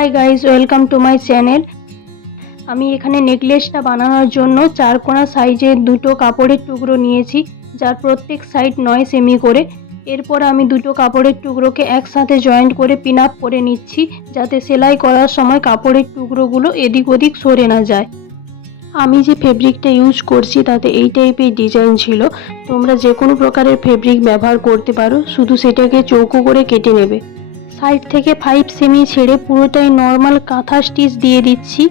Hi guys, welcome to my channel. আমি এখানে নেকলেসটা বানানোর জন্য 4 কোনা সাইজের দুটো কাপড়ের টুকরো নিয়েছি, যার প্রত্যেক সাইড 9 সেমি করে। এরপর আমি দুটো কাপড়ের টুকরোকে একসাথে জয়েন্ট করে পিন আপ করে নিচ্ছি, যাতে সেলাই করার সময় কাপড়ের টুকরোগুলো এদিক ওদিক সরে না যায়। আমি যে ফেব্রিকটা ইউজ করছি তাতে এই টাইপের ডিজাইন ছিল। তোমরা যে কোনো প্রকারের ফেব্রিক ব্যবহার করতে পারো, শুধু সেটাকে চৌকো করে কেটে নেবে। সাইড থেকে 5 সেমি ছেড়ে পুরোটাই নর্মাল কাঁথা স্টিচ দিয়ে দিচ্ছি।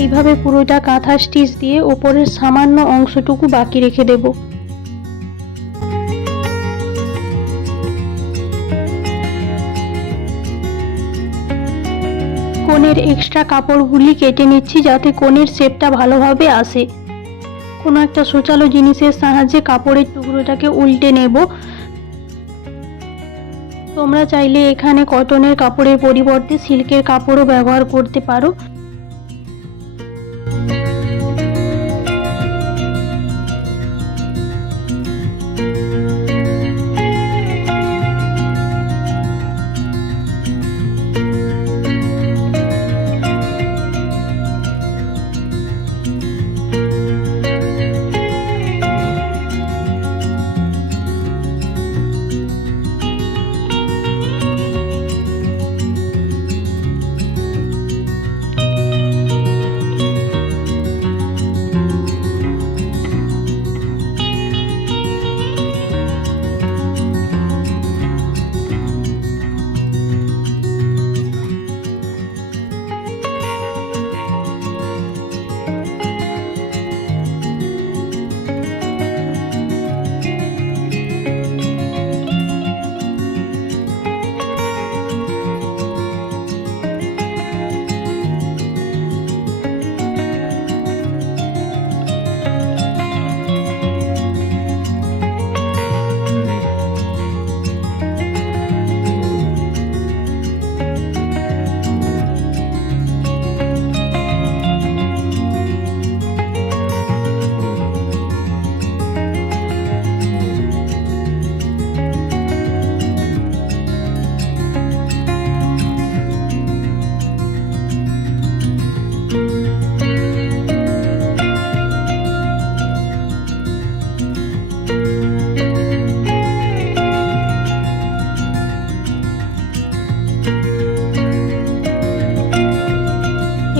এইভাবে পুরোটা কাঁথা স্টিচ দিয়ে ওপরের সামান্য অংশটুকু বাকি রেখে দেব। কোণের এক্সট্রা কাপড়গুলি কেটে নিচ্ছি, যাতে কোণের শেপটা ভালোভাবে আসে। কোনো একটা সোচালো জিনিসের সাহায্যে কাপড়ের টুকরোটাকে উল্টে নেব। তোমরা চাইলে এখানে কটনের কাপড়ের পরিবর্তে সিল্কের কাপড়ও ব্যবহার করতে পারো।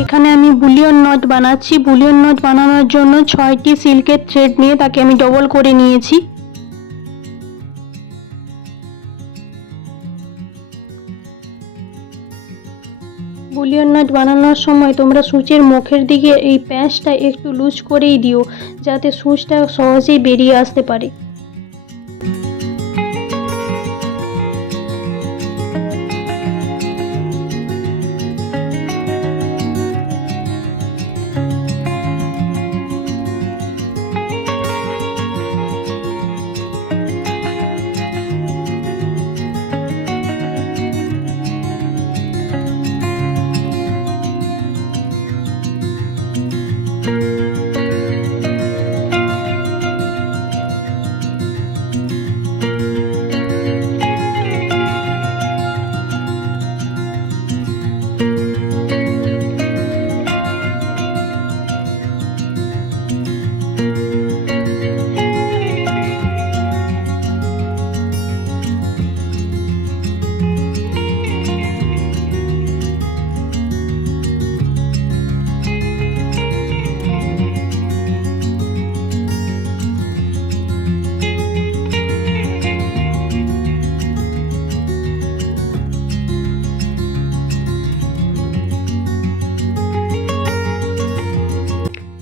এখানে আমি বুলিয়ন নট বানাচ্ছি। বুলিয়ন নট বানানোর জন্য 6টি সিল্কের থ্রেড নিয়ে তাকে আমি ডবল করে নিয়েছি। বুলিয়ন নট বানানোর সময় তোমরা সূচের মুখের দিকে এই প্যাঁচটা একটু লুজ করেই দিও, যাতে সূচটা সহজেই বেরিয়ে আসতে পারে।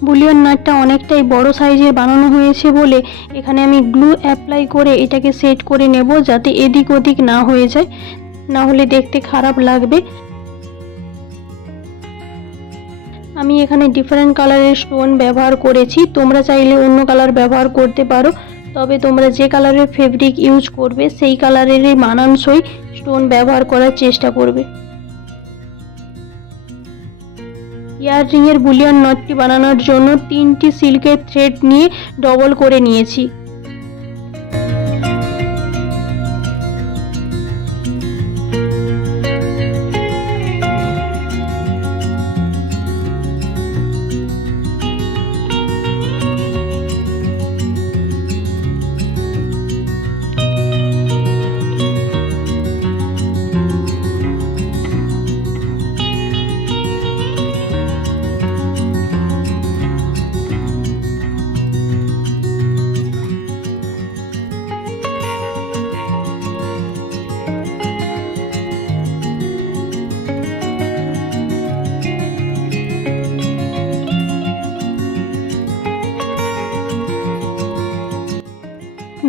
বুলিয়ন নাটটা অনেকটাই বড় সাইজের বানানো হয়েছে বলে এখানে আমি গ্লু অ্যাপ্লাই করে এটাকে সেট করে নেব, যাতে এদিক ওদিক না হয়ে যায়, না হলে দেখতে খারাপ লাগবে। আমি এখানে ডিফারেন্ট কালারের স্টোন ব্যবহার করেছি, তোমরা চাইলে অন্য কালার ব্যবহার করতে পারো, তবে তোমরা যে কালারের ফেব্রিক ইউজ করবে সেই কালারেরই মানানসই স্টোন ব্যবহার করার চেষ্টা করবে। ইয়াররিংয়ের বুলিয়ন নটটি বানানোর জন্য 3টি সিল্কের থ্রেড নিয়ে ডবল করে নিয়েছি।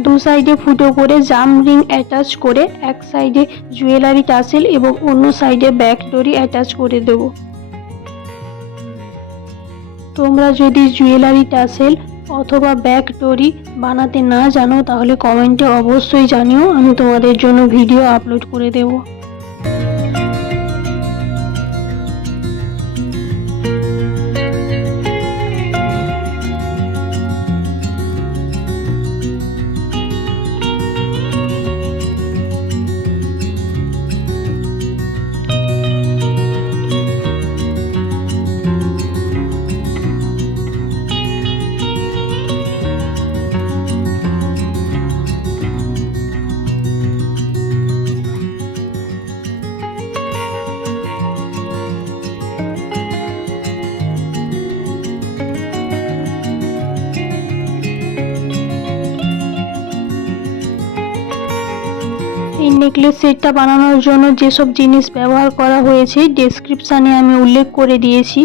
দু সাইডে ফুটো করে জাম রিং অ্যাটাচ করে এক সাইডে জুয়েলারি টাসেল এবং অন্য সাইডে ব্যাক ডরি অ্যাটাচ করে দেব। তোমরা যদি জুয়েলারি টাসেল অথবা ব্যাক ডরি বানাতে না জানো তাহলে কমেন্টে অবশ্যই জানিও, আমি তোমাদের জন্য ভিডিও আপলোড করে দেব। এই নেকলেস সেটটা বানানোর জন্য যেসব জিনিস ব্যবহার করা হয়েছে ডেসক্রিপশানে আমি উল্লেখ করে দিয়েছি,